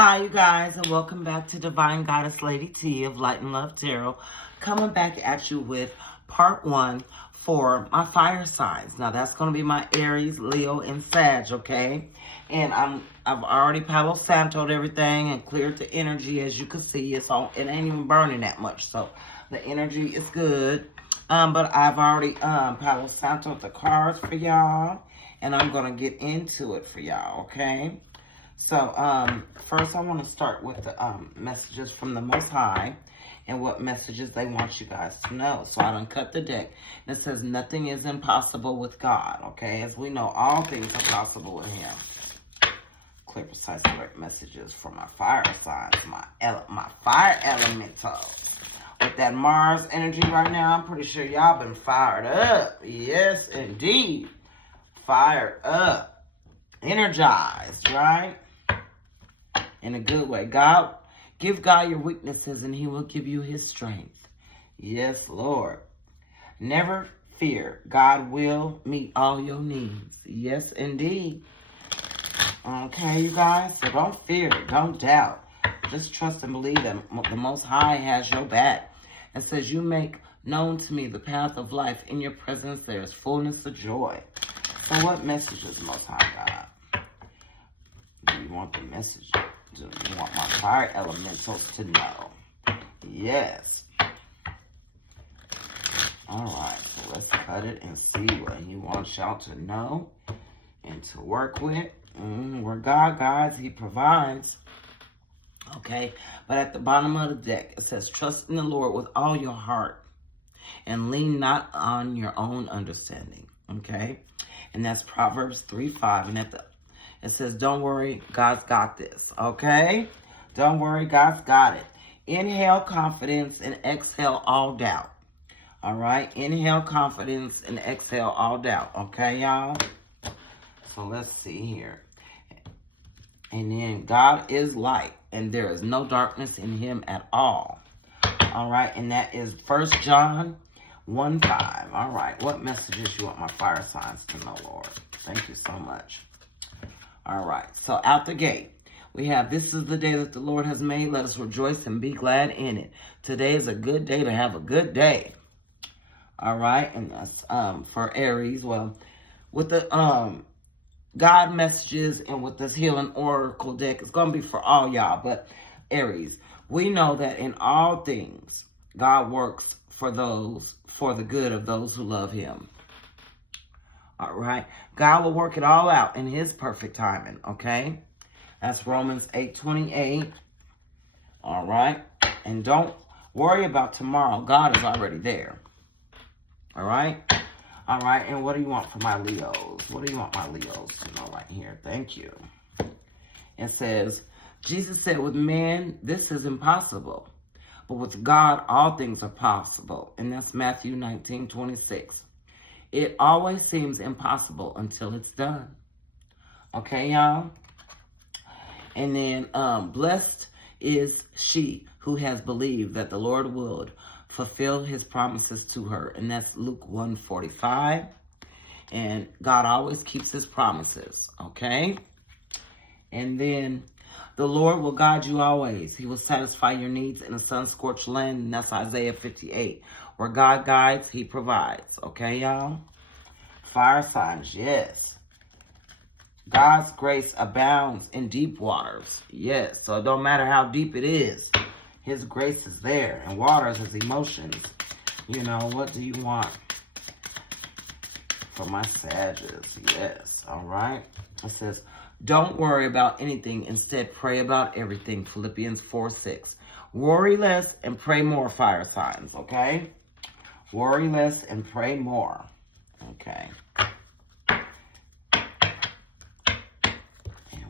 Hi, you guys, and welcome back to Divine Goddess Lady T of Light and Love Tarot. Coming back at you with part one for my fire signs. Now, that's going to be my Aries, Leo, and Sag, okay? And I've already Palo Santo'd everything and cleared the energy. As you can see, it ain't even burning that much, so the energy is good. But I've already Palo Santo'd the cards for y'all, and I'm going to get into it for y'all, okay? So, first I want to start with the messages from the Most High and what messages they want you guys to know. So I done cut the deck. And it says, nothing is impossible with God, okay? As we know, all things are possible with Him. Clear, precise, correct messages from my fire signs, my fire elementals. With that Mars energy right now, I'm pretty sure y'all been fired up. Yes, indeed. Fired up. Energized, right? In a good way. Give God your weaknesses and He will give you His strength. Yes, Lord. Never fear. God will meet all your needs. Yes, indeed. Okay, you guys? So don't fear. Don't doubt. Just trust and believe that the Most High has your back. It says, you make known to me the path of life. In your presence there is fullness of joy. So what message is the Most High God? Do you want the message? Do you want my fire elementals to know? Yes. Alright, so let's cut it and see what He wants y'all to know and to work with. Where God guides, He provides. Okay, but at the bottom of the deck, it says, trust in the Lord with all your heart and lean not on your own understanding. Okay, and that's Proverbs 3:5. And it says, don't worry, God's got this, okay? Don't worry, God's got it. Inhale confidence and exhale all doubt. All right? Inhale confidence and exhale all doubt, okay, y'all? So let's see here. And then God is light, and there is no darkness in Him at all. All right? And that is 1 John 1:5. All right. What messages you want my fire signs to know, Lord? Thank you so much. All right, so out the gate, we have, this is the day that the Lord has made. Let us rejoice and be glad in it. Today is a good day to have a good day. All right, and that's for Aries. Well, with the God messages and with this healing oracle deck, it's going to be for all y'all. But Aries, we know that in all things, God works for the good of those who love Him. All right. God will work it all out in His perfect timing. Okay. That's Romans 8:28. All right. And don't worry about tomorrow. God is already there. All right. All right. And what do you want for my Leos? What do you want my Leos to know right here? Thank you. It says, Jesus said, with man, this is impossible. But with God, all things are possible. And that's Matthew 19:26. It always seems impossible until it's done. Okay, y'all? And then, blessed is she who has believed that the Lord would fulfill His promises to her. And that's Luke 1:45. And God always keeps His promises. Okay? And then, the Lord will guide you always. He will satisfy your needs in a sun-scorched land. And that's Isaiah 58. Where God guides, He provides. Okay, y'all? Fire signs, yes. God's grace abounds in deep waters. Yes, so it don't matter how deep it is. His grace is there. And waters is emotions. You know, what do you want for my Sagittarius? Yes, all right. It says, don't worry about anything. Instead, pray about everything. Philippians 4:6. Worry less and pray more, fire signs, okay? Worry less and pray more. Okay. And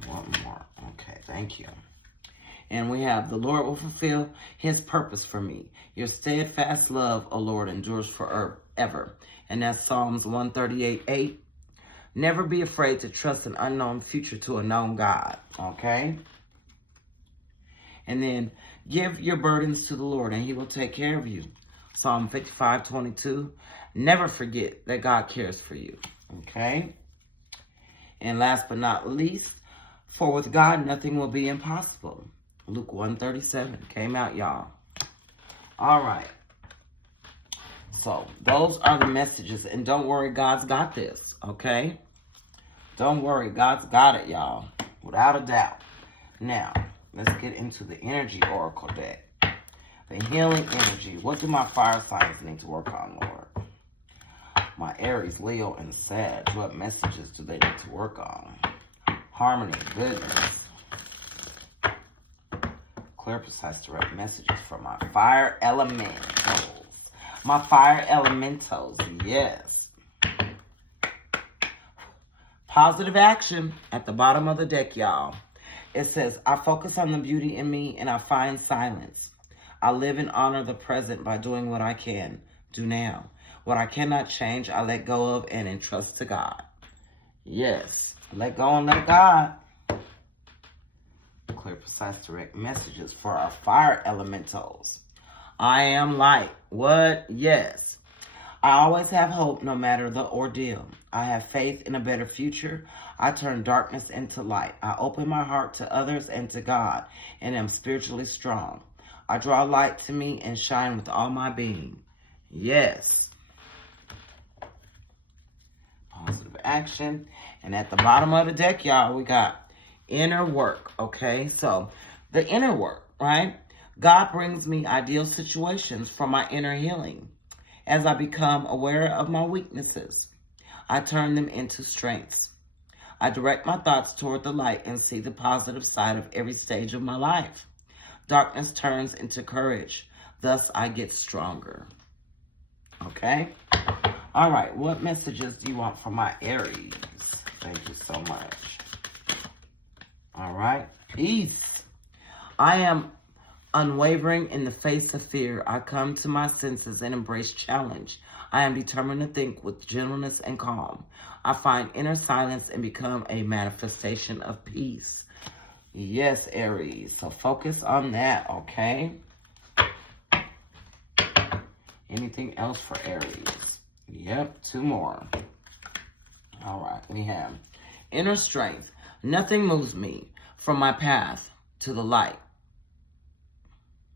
one more. Okay, thank you. And we have, the Lord will fulfill His purpose for me. Your steadfast love, O Lord, endures forever. And that's Psalms 138:8. Never be afraid to trust an unknown future to a known God. Okay? And then, give your burdens to the Lord, and He will take care of you. Psalm 55:22. Never forget that God cares for you. Okay? And last but not least, For with God, nothing will be impossible. Luke 1:37 came out, y'all. All right. So those are the messages. And don't worry, God's got this, okay? Don't worry, God's got it, y'all. Without a doubt. Now, let's get into the energy oracle deck. The healing energy. What do my fire signs need to work on, Lord? My Aries, Leo, and Sag. What messages do they need to work on? Harmony, goodness. Clear, precise, direct messages for my fire elementals. My fire elementals, yes. Positive action at the bottom of the deck, y'all. It says, I focus on the beauty in me and I find silence. I live and honor the present by doing what I can do now. What I cannot change, I let go of and entrust to God. Yes, let go and let God. Clear, precise, direct messages for our fire elementals. I am light. What? Yes. I always have hope no matter the ordeal. I have faith in a better future. I turn darkness into light. I open my heart to others and to God and am spiritually strong. I draw light to me and shine with all my being. Yes. Positive action. And at the bottom of the deck, y'all, we got inner work, okay? So the inner work, right? God brings me ideal situations for my inner healing. As I become aware of my weaknesses, I turn them into strengths. I direct my thoughts toward the light and see the positive side of every stage of my life. Darkness turns into courage. Thus, I get stronger. Okay? All right. What messages do you want from my Aries? Thank you so much. All right. Peace. I am unwavering in the face of fear. I come to my senses and embrace challenge. I am determined to think with gentleness and calm. I find inner silence and become a manifestation of peace. Yes, Aries. So focus on that, okay? Anything else for Aries? Yep, 2 more. All right, we have inner strength. Nothing moves me from my path to the light.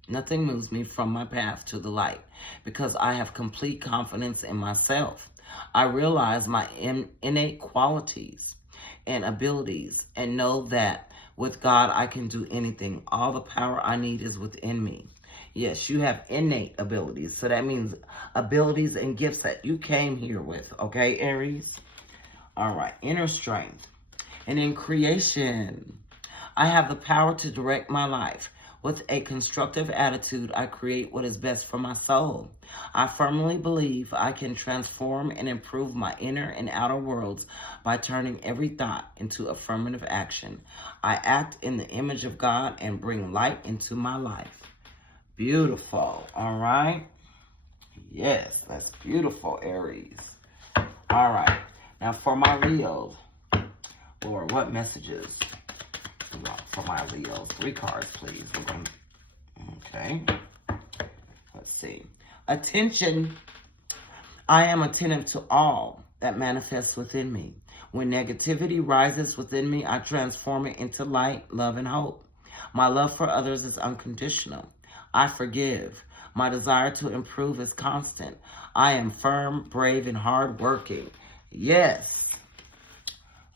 Nothing moves me from my path to the light because I have complete confidence in myself. I realize my innate qualities and abilities and know that with God, I can do anything. All the power I need is within me. Yes, you have innate abilities. So that means abilities and gifts that you came here with. Okay, Aries? All right, inner strength. And in creation, I have the power to direct my life. With a constructive attitude, I create what is best for my soul. I firmly believe I can transform and improve my inner and outer worlds by turning every thought into affirmative action. I act in the image of God and bring light into my life. Beautiful. All right. Yes, that's beautiful, Aries. All right. Now for my Leos, Lord, what messages for my Leos? 3 cards, please. We're going. Okay. Let's see. Attention. I am attentive to all that manifests within me. When negativity rises within me, I transform it into light, love, and hope. My love for others is unconditional. I forgive. My desire to improve is constant. I am firm, brave, and hardworking. Yes.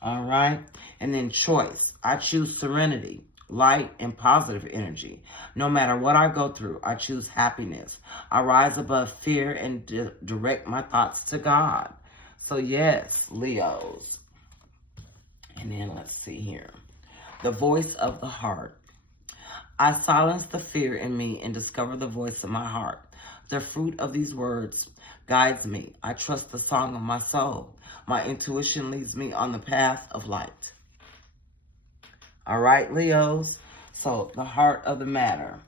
All right. And then choice. I choose serenity, light, and positive energy. No matter what I go through, I choose happiness. I rise above fear and direct my thoughts to God. So yes, Leos. And then let's see here. The voice of the heart. I silence the fear in me and discover the voice of my heart. The fruit of these words guides me. I trust the song of my soul. My intuition leads me on the path of light. All right, Leos. So the heart of the matter.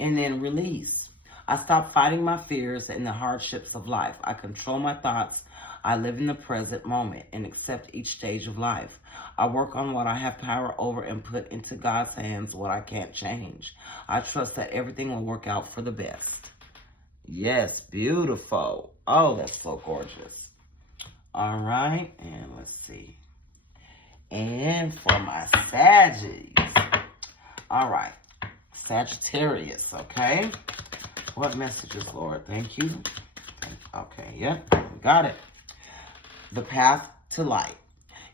And then release. I stop fighting my fears and the hardships of life. I control my thoughts. I live in the present moment and accept each stage of life. I work on what I have power over and put into God's hands what I can't change. I trust that everything will work out for the best. Yes, beautiful. Oh, that's so gorgeous. All right, and let's see. And for my Saggies. All right. Sagittarius, okay? What messages, Lord? Thank you. Okay, yep, got it. The path to light.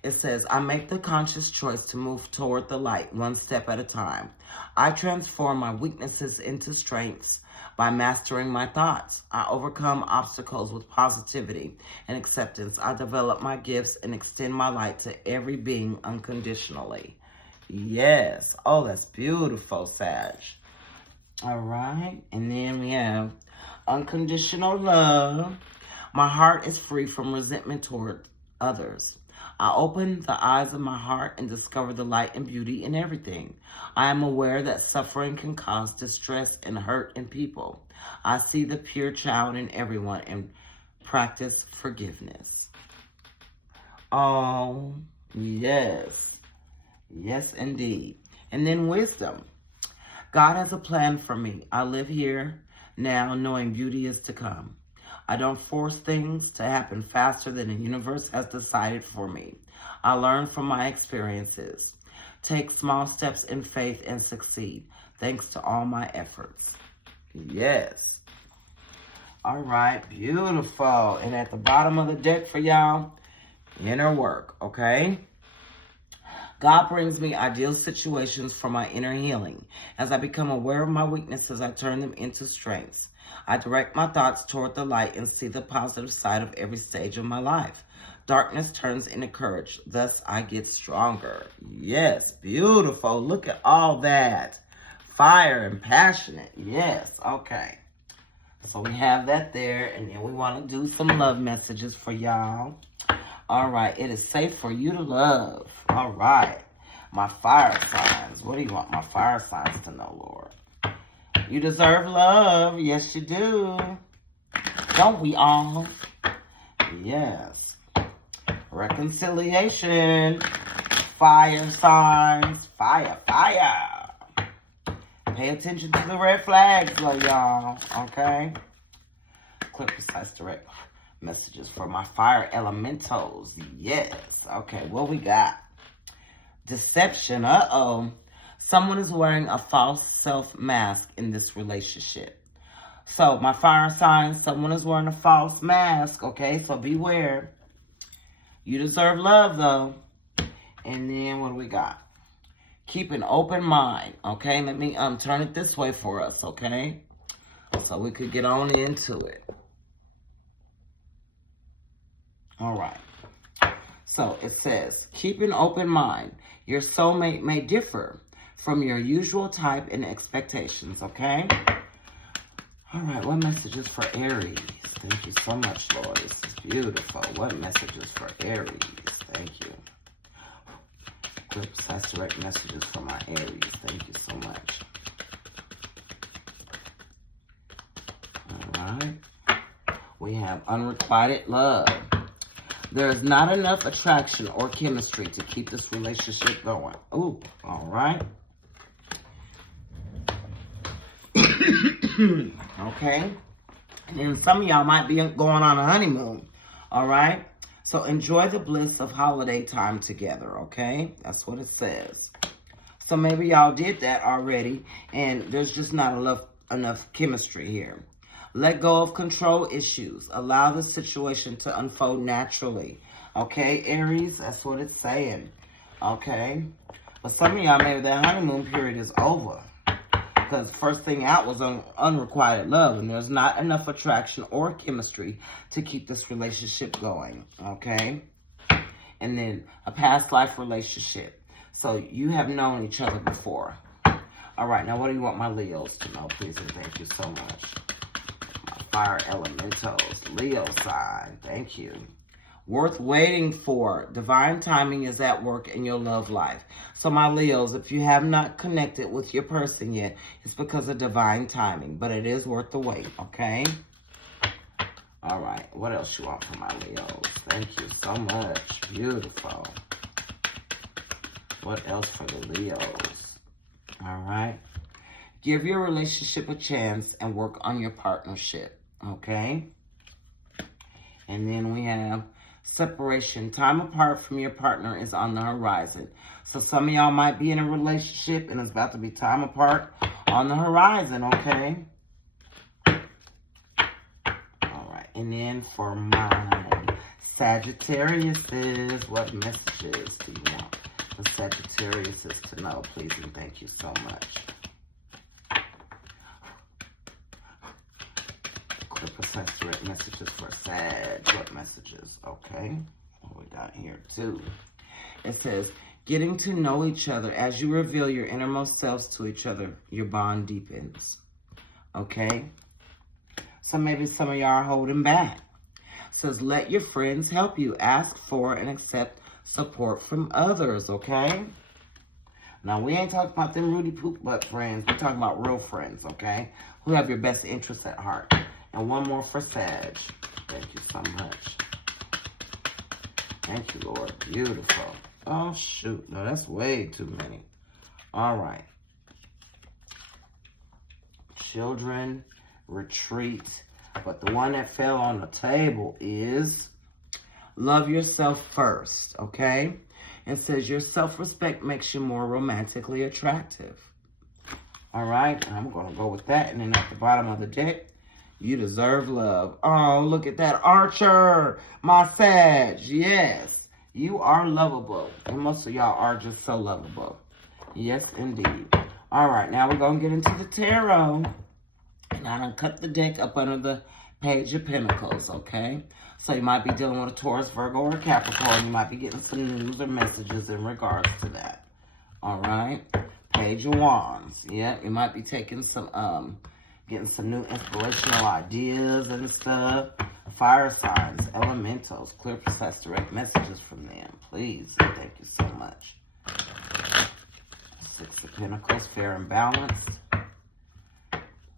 It says, I make the conscious choice to move toward the light one step at a time. I transform my weaknesses into strengths by mastering my thoughts. I overcome obstacles with positivity and acceptance. I develop my gifts and extend my light to every being unconditionally. Yes. Oh, that's beautiful, Sag. All right. And then we have unconditional love. My heart is free from resentment toward others. I open the eyes of my heart and discover the light and beauty in everything. I am aware that suffering can cause distress and hurt in people. I see the pure child in everyone and practice forgiveness. Oh, yes. Yes, indeed. And then wisdom. God has a plan for me. I live here now knowing beauty is to come. I don't force things to happen faster than the universe has decided for me. I learn from my experiences. Take small steps in faith and succeed, thanks to all my efforts. Yes. All right, beautiful. And at the bottom of the deck for y'all, inner work, okay? God brings me ideal situations for my inner healing. As I become aware of my weaknesses, I turn them into strengths. I direct my thoughts toward the light and see the positive side of every stage of my life. Darkness turns into courage. Thus, I get stronger. Yes, beautiful. Look at all that. Fire and passionate. Yes, okay. So we have that there. And then we want to do some love messages for y'all. All right, it is safe for you to love. All right, my fire signs. What do you want my fire signs to know, Lord? You deserve love. Yes, you do. Don't we all? Yes. Reconciliation. Fire signs. Fire, fire. Pay attention to the red flags, y'all. Okay? Clear, precise, direct messages for my fire elementals. Yes. Okay, what we got? Deception. Uh-oh. Someone is wearing a false self mask in this relationship. So, my fire signs, someone is wearing a false mask. Okay, so beware. You deserve love, though. And then, what do we got? Keep an open mind. Okay, let me turn it this way for us, okay? So we could get on into it. All right. So it says, keep an open mind. Your soulmate may differ from your usual type and expectations, okay? All right, what messages for Aries? Thank you so much, Lord. This is beautiful. What messages for Aries? Thank you. Clear, precise, direct messages for my Aries. Thank you so much. All right. We have unrequited love. There is not enough attraction or chemistry to keep this relationship going. Ooh, all right. Okay. And then some of y'all might be going on a honeymoon. All right. So enjoy the bliss of holiday time together. Okay. That's what it says. So maybe y'all did that already. And there's just not enough chemistry here. Let go of control issues. Allow the situation to unfold naturally. Okay, Aries? That's what it's saying. Okay? But some of y'all, maybe that honeymoon period is over. Because first thing out was unrequited love. And there's not enough attraction or chemistry to keep this relationship going. Okay? And then a past life relationship. So you have known each other before. All right, now what do you want my Leos to know? Please and thank you so much. Fire elementals, Leo sign, thank you. Worth waiting for. Divine timing is at work in your love life. So my Leos, if you have not connected with your person yet, it's because of divine timing. But it is worth the wait, okay? All right, what else you want from my Leos? Thank you so much. Beautiful. What else for the Leos? All right. Give your relationship a chance and work on your partnership. Okay? And then we have separation. Time apart from your partner is on the horizon. So some of y'all might be in a relationship and it's about to be time apart on the horizon, okay? All right. And then for my Sagittarius, what messages do you want the Sagittarius to know? Please and thank you so much. Precise direct messages for Sag. What messages? Okay. What we got here too? It says, getting to know each other. As you reveal your innermost selves to each other, your bond deepens. Okay? So maybe some of y'all are holding back. It says, let your friends help you. Ask for and accept support from others. Okay? Now, we ain't talking about them Rudy Poop Butt friends. We're talking about real friends, okay? Who have your best interests at heart. And one more for Sag. Thank you so much. Thank you, Lord. Beautiful. Oh, shoot. No, that's way too many. All right. Children, retreat. But the one that fell on the table is love yourself first, okay? It says your self-respect makes you more romantically attractive. All right. And I'm going to go with that. And then at the bottom of the deck, you deserve love. Oh, look at that. Archer, my Sag. Yes, you are lovable. And most of y'all are just so lovable. Yes, indeed. All right, now we're going to get into the tarot. And I done cut the deck up under the Page of Pentacles, okay? So you might be dealing with a Taurus, Virgo, or Capricorn. You might be getting some news or messages in regards to that. All right? Page of Wands. Yeah, you might be taking some, getting some new inspirational ideas and stuff. Fire signs, elementals, clear, precise, direct messages from them. Please, and thank you so much. Six of Pentacles, fair and balanced.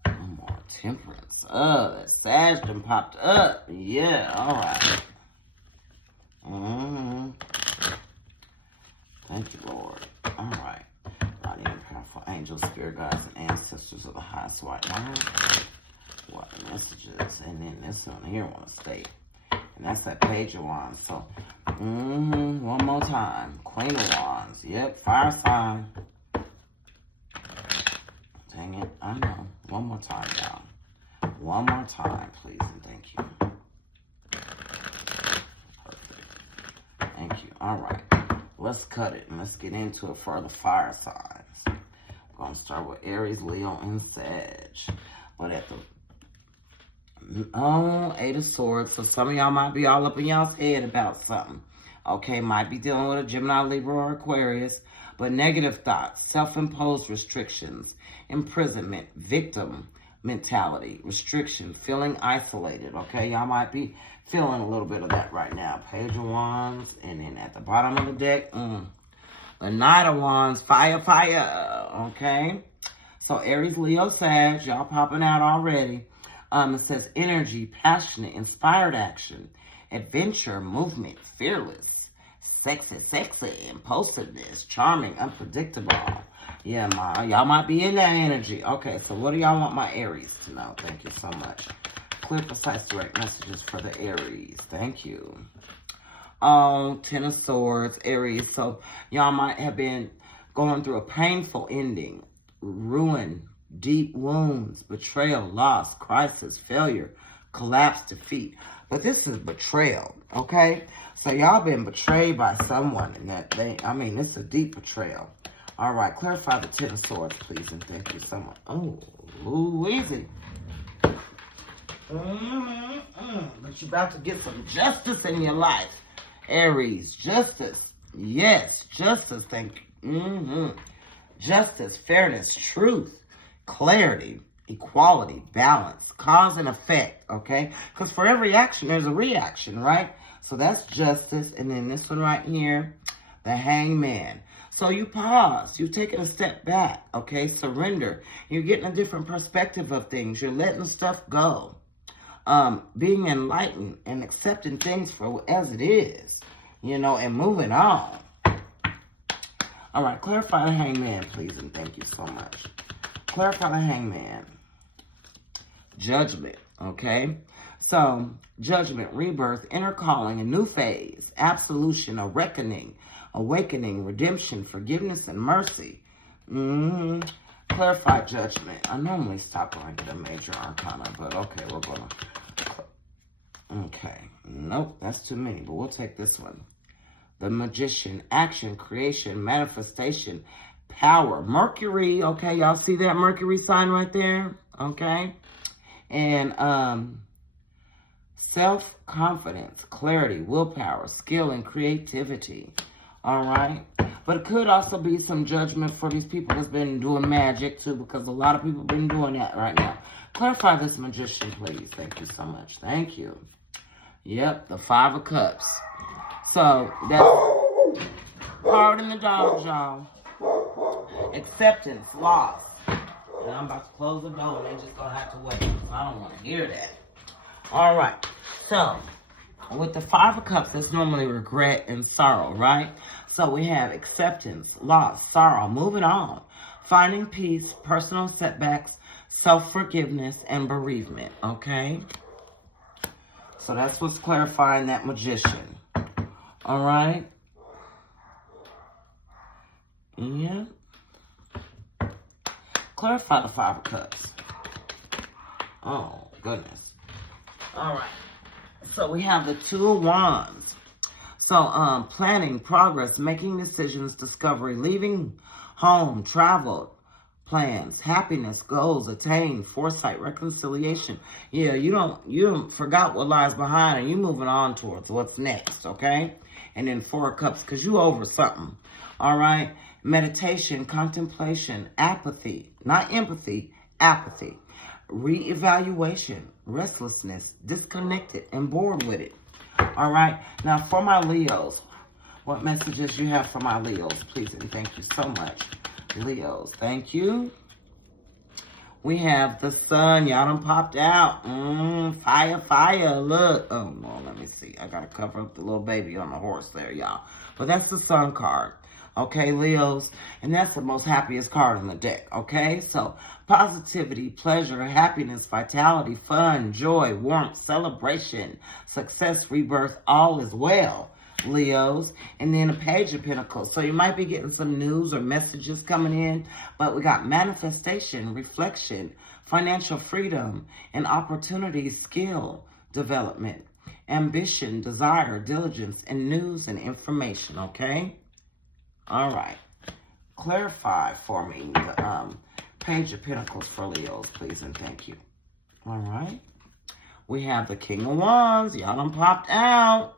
More temperance. Oh, that Sag done popped up. Yeah, all right. Thank you, Lord. All right. Mighty and powerful angels, spirit guides, and ancestors of the highest white line. What messages? And then this one here want to stay. And that's that Page of Wands. So, one more time. Queen of Wands. Yep, fire sign. Dang it, I know. One more time, y'all. One more time, please, and thank you. Perfect. Thank you. All right. Let's cut it and let's get into it for the fire signs. I'm going to start with Aries, Leo, and Sag. But at the Eight of Swords. So some of y'all might be all up in y'all's head about something. Okay, might be dealing with a Gemini, Libra, or Aquarius. But negative thoughts, self-imposed restrictions, imprisonment, victim mentality, restriction, feeling isolated. Okay, y'all might be feeling a little bit of that right now. Page of Wands. And then at the bottom of the deck, the Knight of Wands, fire, fire. Okay, so Aries, Leo, Sag, y'all popping out already. It says energy, passionate, inspired action, adventure, movement, fearless, sexy, impulsiveness, charming, unpredictable. Yeah, y'all might be in that energy. Okay, so what do y'all want my Aries to know? Thank you so much. Clear, precise, direct messages for the Aries. Thank you. Ten of Swords, Aries. So y'all might have been going through a painful ending, ruin, deep wounds, betrayal, loss, crisis, failure, collapse, defeat. But this is betrayal, okay? So y'all been betrayed by someone, and this is a deep betrayal. All right, clarify the Ten of Swords, please, and thank you so much. Oh, easy. But you're about to get some justice in your life. Aries, justice. Yes, justice, thank you. Justice, fairness, truth, clarity, equality, balance, cause and effect, okay? Because for every action, there's a reaction, right? So that's justice. And then this one right here, the Hangman. So you pause. You're taking a step back, okay? Surrender. You're getting a different perspective of things. You're letting stuff go. Being enlightened and accepting things for as it is, and moving on. All right, clarify the Hangman, please, and thank you so much. Clarify the Hangman. Judgment, okay? So, judgment, rebirth, inner calling, a new phase, absolution, a reckoning, awakening, redemption, forgiveness, and mercy. Clarified judgment. I normally stop when I get a major arcana, but okay, we're going to... Okay. Nope, that's too many, but we'll take this one. The magician, action, creation, manifestation, power. Mercury, okay, y'all see that Mercury sign right there? Okay. And self-confidence, clarity, willpower, skill, and creativity. All right. But it could also be some judgment for these people that's been doing magic too, because a lot of people have been doing that right now. Clarify this magician, please. Thank you so much. Thank you. Yep, the 5 of Cups. So that's pardon the dogs, y'all. Acceptance, loss. And I'm about to close the door and they just gonna have to wait. I don't want to hear that. All right. So with the 5 of Cups, that's normally regret and sorrow, right? So we have acceptance, loss, sorrow, moving on, finding peace, personal setbacks, self-forgiveness, and bereavement, okay? So that's what's clarifying that magician. All right? Yeah. Clarify the 5 of Cups. Oh, goodness. All right. So we have the 2 of Wands. So planning, progress, making decisions, discovery, leaving home, travel, plans, happiness, goals, attain, foresight, reconciliation. Yeah, you don't forgot what lies behind and you moving on towards what's next, okay? And then 4 of Cups, because you over something. All right? Meditation, contemplation, apathy, not empathy, apathy. Reevaluation, restlessness, disconnected, and bored with it. All right. Now, for my Leos, what messages you have for my Leos, please, and thank you so much. Leos, thank you. We have the sun. Y'all done popped out. Fire, fire. Look. Oh, no, let me see. I got to cover up the little baby on the horse there, y'all. But that's the sun card. Okay, Leos. And that's the most happiest card on the deck. Okay, so positivity, pleasure, happiness, vitality, fun, joy, warmth, celebration, success, rebirth, all is well, Leos. And then a Page of Pentacles. So you might be getting some news or messages coming in, but we got manifestation, reflection, financial freedom, and opportunity, skill development, ambition, desire, diligence, and news and information, okay? All right. Clarify for me the Page of Pentacles for Leos, please, and thank you. All right. We have the King of Wands. Y'all done popped out.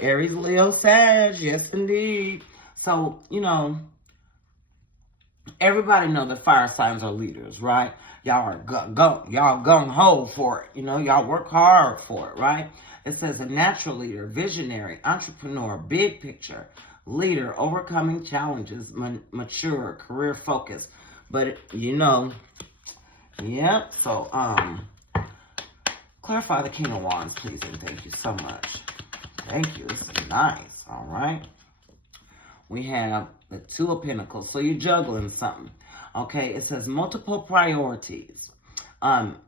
Aries, Leo, Sag. Yes, indeed. So, you know, everybody know that fire signs are leaders, right? Y'all are y'all gung-ho for it. You know, y'all work hard for it, right? It says a natural leader, visionary, entrepreneur, big picture, leader, overcoming challenges, mature, career focused. But, you know, yeah. So, clarify the King of Wands, please, and thank you so much. Thank you. This is nice. All right. We have the 2 of Pentacles. So you're juggling something. Okay. It says multiple priorities.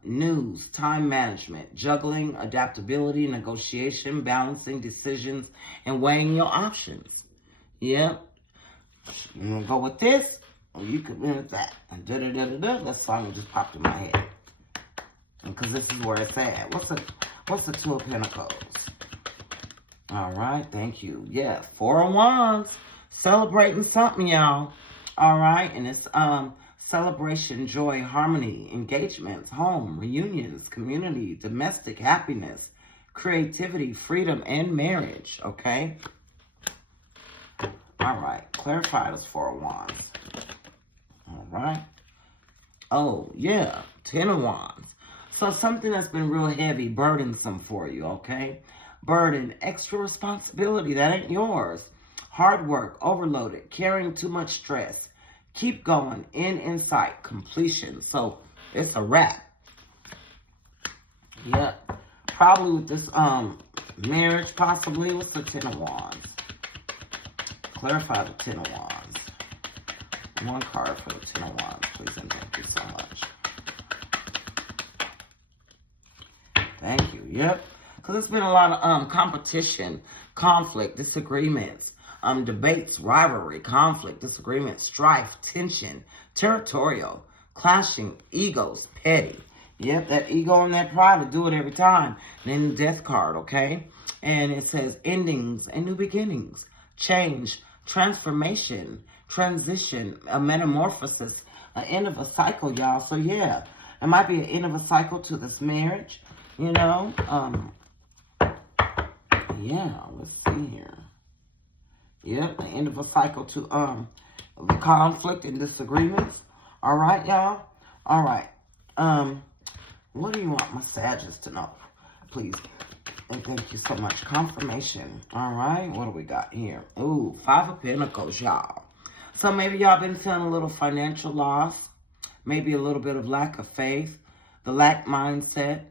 News, time management, juggling, adaptability, negotiation, balancing decisions, and weighing your options. Yep. You going to go with this? Or you could win with that. And da-da-da-da-da. That song just popped in my head. Because this is where it's at. What's the 2 of Pentacles? All right, thank you. Yeah, 4 of Wands. Celebrating something, y'all. All right, and it's celebration, joy, harmony, engagements, home, reunions, community, domestic happiness, creativity, freedom, and marriage, okay? All right, clarify this 4 of Wands. All right. Oh, yeah, 10 of Wands. So something that's been real heavy, burdensome for you, okay? Burden, extra responsibility, that ain't yours. Hard work, overloaded, carrying too much stress. Keep going, end in sight, completion. So it's a wrap. Yep. Probably with this marriage, possibly. What's the 10 of Wands? Clarify the 10 of Wands. One card for the 10 of Wands, please, and thank you so much. Thank you. Yep. Because there's been a lot of competition, conflict, disagreements, debates, rivalry, conflict, disagreement, strife, tension, territorial, clashing, egos, petty. Yep, that ego and that pride will do it every time. And then the death card, okay? And it says endings and new beginnings, change, transformation, transition, a metamorphosis, an end of a cycle, y'all. So yeah, it might be an end of a cycle to this marriage, you know. Yeah, let's see here. Yep, the end of a cycle to the conflict and disagreements. All right, y'all. All right. What do you want my Sagittarius to know? Please. And thank you so much. Confirmation. All right. What do we got here? Ooh, 5 of Pentacles, y'all. So maybe y'all been feeling a little financial loss. Maybe a little bit of lack of faith. The lack mindset.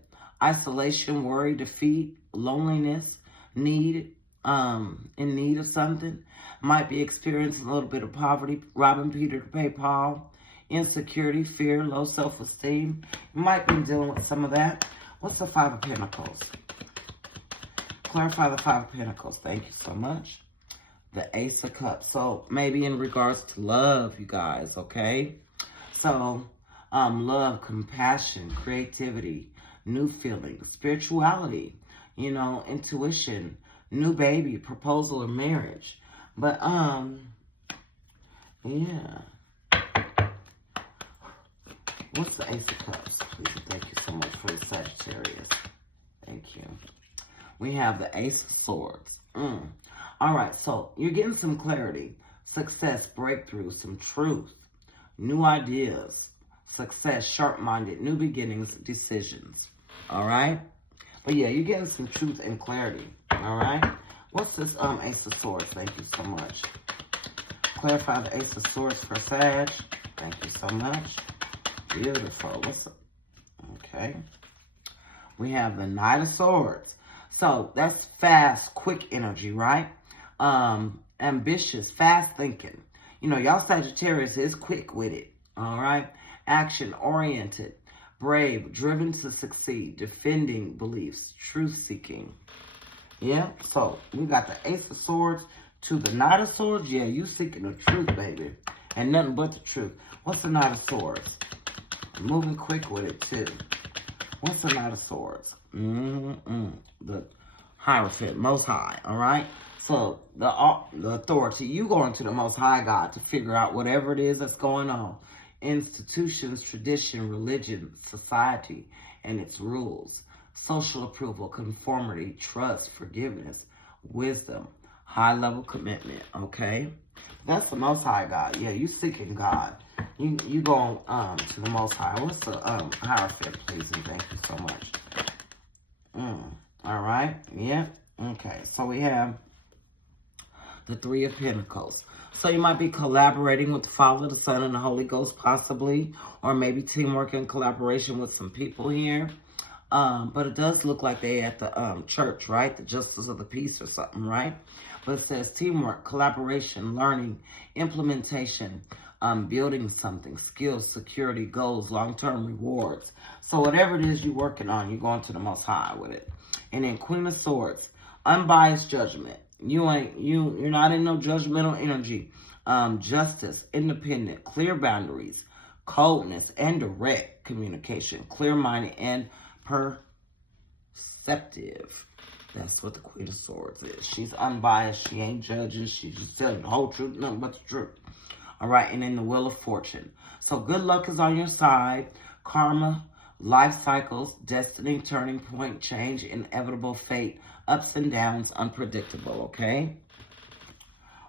Isolation, worry, defeat, loneliness, need, in need of something. Might be experiencing a little bit of poverty, robbing Peter to pay Paul. Insecurity, fear, low self-esteem. You might be dealing with some of that. What's the 5 of Pentacles? Clarify the 5 of Pentacles. Thank you so much. The Ace of Cups. So maybe in regards to love, you guys, okay? So love, compassion, creativity, new feelings, spirituality, you know, intuition, new baby, proposal, or marriage. But yeah. What's the Ace of Cups? Please, thank you so much for the Sagittarius. Thank you. We have the Ace of Swords. All right, so you're getting some clarity, success, breakthrough, some truth, new ideas, success, sharp-minded, new beginnings, decisions. All right? But yeah, you're getting some truth and clarity. All right? What's this Ace of Swords? Thank you so much. Clarify the Ace of Swords for Sag. Thank you so much. Beautiful. What's up? Okay. We have the Knight of Swords. So that's fast, quick energy, right? Ambitious, fast thinking. You know, y'all Sagittarius is quick with it. All right. Action oriented, brave, driven to succeed, defending beliefs, truth seeking. Yeah. So we got the Ace of Swords to the Knight of Swords. Yeah, you seeking the truth, baby. And nothing but the truth. What's the Knight of Swords? Moving quick with it, too. What's the Knight of Swords? The Hierophant, Most High, all right? So, the authority, you going to the Most High God to figure out whatever it is that's going on. Institutions, tradition, religion, society, and its rules. Social approval, conformity, trust, forgiveness, wisdom, high-level commitment, okay? That's the Most High God. Yeah, you seeking God. You going to the Most High. What's the Hierophant, please, and thank you so much. All right. Yeah. Okay. So we have the 3 of Pentacles. So you might be collaborating with the Father, the Son, and the Holy Ghost, possibly, or maybe teamwork and collaboration with some people here. But it does look like they at the church, right? The Justice of the Peace or something, right? But it says teamwork, collaboration, learning, implementation, building something, skills, security, goals, long-term rewards. So whatever it is you're working on, you're going to the Most High with it. And then Queen of Swords, unbiased judgment. You're not in no judgmental energy. Justice, independent, clear boundaries, coldness, and direct communication, clear-minded and perceptive. That's what the Queen of Swords is. She's unbiased. She ain't judging. She's just telling the whole truth, nothing but the truth. All right, and then the Wheel of Fortune. So good luck is on your side. Karma, life cycles, destiny, turning point, change, inevitable fate, ups and downs, unpredictable, okay?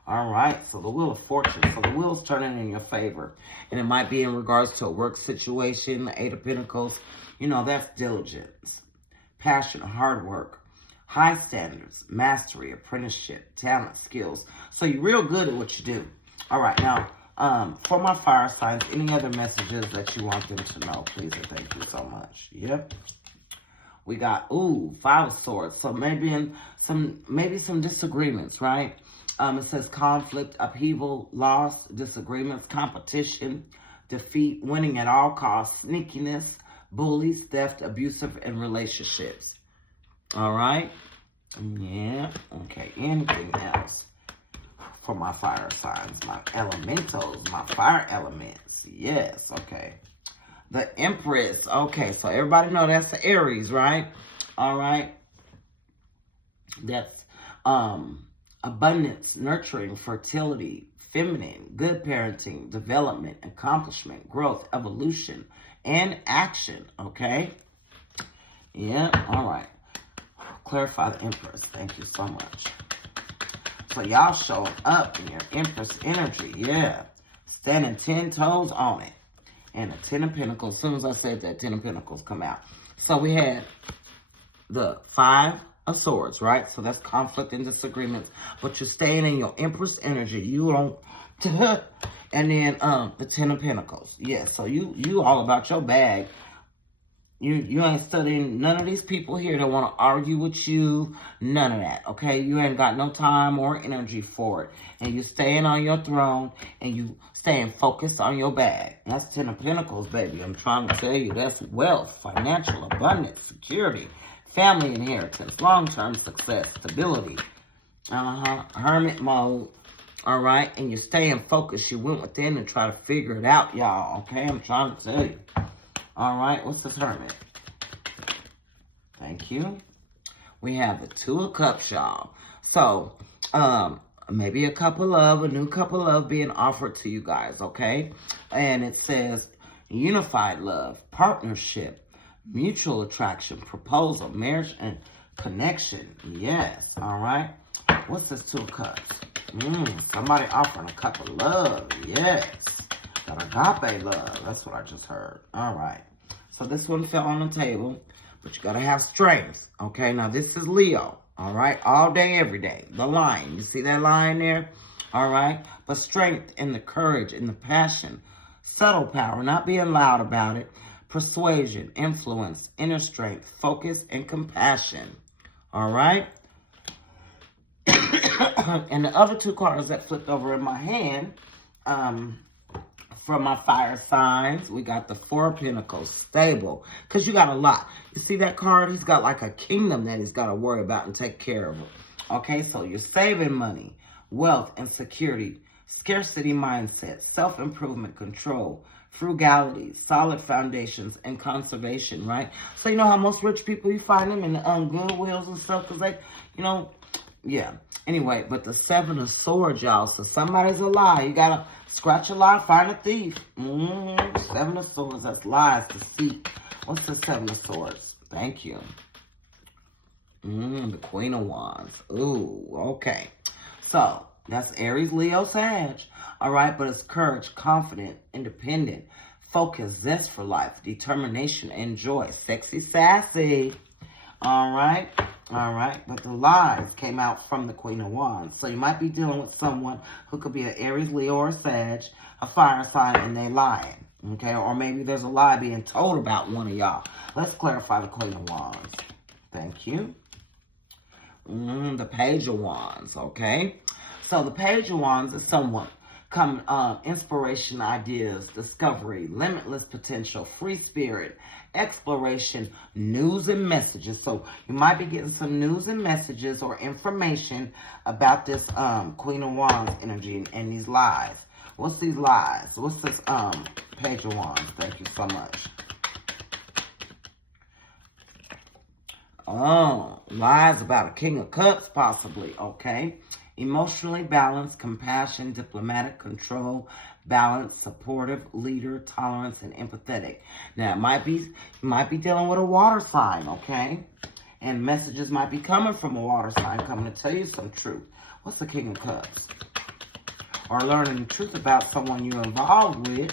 All right, so the Wheel of Fortune. So the wheel's turning in your favor. And it might be in regards to a work situation, the 8 of Pentacles. You know, that's diligence, passion, hard work, high standards, mastery, apprenticeship, talent, skills. So you're real good at what you do. All right, now, for my fire signs, any other messages that you want them to know, please and thank you so much. Yep. We got, 5 of Swords. So maybe some disagreements, right? It says conflict, upheaval, loss, disagreements, competition, defeat, winning at all costs, sneakiness, bullies, theft, abusive, and relationships. All right? Yeah. Okay. Anything else for my fire signs? My elementals, my fire elements. Yes. Okay. The Empress. Okay. So everybody know that's the Aries, right? All right. That's abundance, nurturing, fertility, feminine, good parenting, development, accomplishment, growth, evolution, and action. Okay? Yeah, all right. Clarify the Empress. Thank you so much. So y'all showing up in your Empress energy. Yeah. Standing 10 toes on it. And the 10 of Pentacles. As soon as I said that, 10 of Pentacles come out. So we had the 5 of Swords, right? So that's conflict and disagreements. But you're staying in your Empress energy. You don't... and then the 10 of Pentacles. Yeah, so you all about your bag. You ain't studying none of these people here that want to argue with you. None of that, okay? You ain't got no time or energy for it. And you staying on your throne and you staying focused on your bag. That's 10 of Pentacles, baby. I'm trying to tell you, that's wealth, financial abundance, security, family inheritance, long-term success, stability. Hermit mode. All right? And you're staying focused. You went within and try to figure it out, y'all, okay? I'm trying to tell you. All right, what's this Hermit? Thank you. We have the 2 of Cups, y'all. So, maybe a new couple of love being offered to you guys, okay? And it says unified love, partnership, mutual attraction, proposal, marriage, and connection. Yes, all right. What's this 2 of Cups? Somebody offering a cup of love. Yes. That agape love. That's what I just heard. All right. So this one fell on the table, but you got to have strength. Okay. Now this is Leo. All right. All day, every day. The lion. You see that lion there? All right. But strength and the courage and the passion. Subtle power. Not being loud about it. Persuasion, influence, inner strength, focus, and compassion. All right. And the other 2 cards that flipped over in my hand, from my fire signs, we got the 4 of Pentacles, stable. Because you got a lot. You see that card? He's got like a kingdom that he's got to worry about and take care of. Okay, so you're saving money, wealth, and security, scarcity mindset, self-improvement, control, frugality, solid foundations, and conservation, right? So you know how most rich people, you find them in the Goodwills and stuff because they, yeah. Anyway, but the 7 of Swords, y'all. So somebody's a lie. You got to scratch a lie, find a thief. 7 of Swords, that's lies, deceit. What's the 7 of Swords? Thank you. The Queen of Wands. Ooh, okay. So that's Aries, Leo, Sag. All right, but it's courage, confident, independent, focus, zest for life, determination, and joy. Sexy, sassy. All right. All right, but the lies came out from the Queen of Wands. So you might be dealing with someone who could be an Aries, Leo, or Sag, a fire sign, and they lying. Okay, or maybe there's a lie being told about one of y'all. Let's clarify the Queen of Wands. Thank you. The Page of Wands, okay? So the Page of Wands is someone come inspiration, ideas, discovery, limitless potential, free spirit, exploration, news and messages. So you might be getting some news and messages or information about this Queen of Wands energy and these lies. What's these lies? What's this Page of Wands? Thank you so much. Oh, lies about a King of Cups possibly, okay? Emotionally balanced, compassion, diplomatic, control, balanced, supportive, leader, tolerance, and empathetic. Now, you might be dealing with a water sign, okay? And messages might be coming from a water sign, coming to tell you some truth. What's the King of Cups? Or learning the truth about someone you're involved with,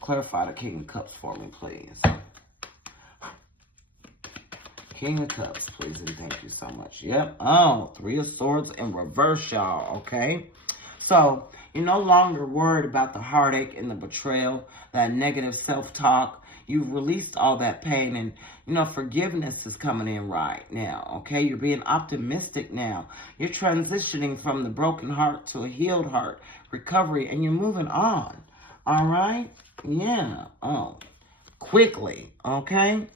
Clarify the King of Cups for me, please. King of Cups, please, and thank you so much. Yep. Oh, 3 of Swords in reverse, y'all, okay? So, you're no longer worried about the heartache and the betrayal, that negative self-talk. You've released all that pain, and, you know, forgiveness is coming in right now, okay? You're being optimistic now. You're transitioning from the broken heart to a healed heart, recovery, and you're moving on, all right? Yeah, quickly, okay?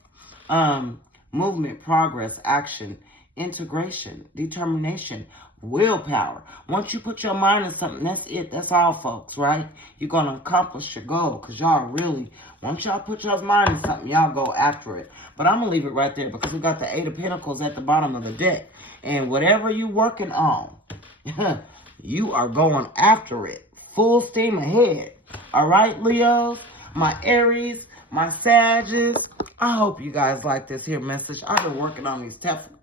Movement, progress, action, integration, determination, willpower. Once you put your mind to something, that's it. That's all, folks, right? You're going to accomplish your goal because y'all really, once y'all put your mind to something, y'all go after it. But I'm going to leave it right there because we got the Eight of Pentacles at the bottom of the deck. And whatever you're working on, you are going after it. Full steam ahead. All right, Leos, my Aries, my Sagittarius. I hope you guys like this here message. I've been working on these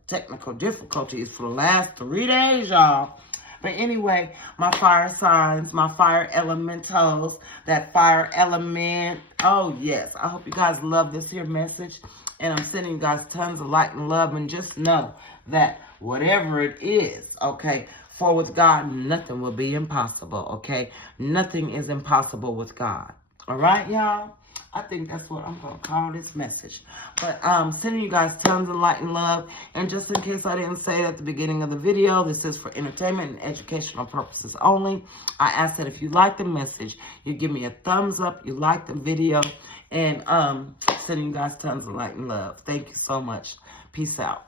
technical difficulties for the last 3 days, y'all. But anyway, my fire signs, my fire elementals, that fire element. Oh, yes. I hope you guys love this here message. And I'm sending you guys tons of light and love. And just know that whatever it is, okay, for with God, nothing will be impossible, okay? Nothing is impossible with God. All right, y'all? I think that's what I'm going to call this message. But sending you guys tons of light and love. And just in case I didn't say it at the beginning of the video, this is for entertainment and educational purposes only. I ask that if you like the message, you give me a thumbs up, you like the video, and sending you guys tons of light and love. Thank you so much. Peace out.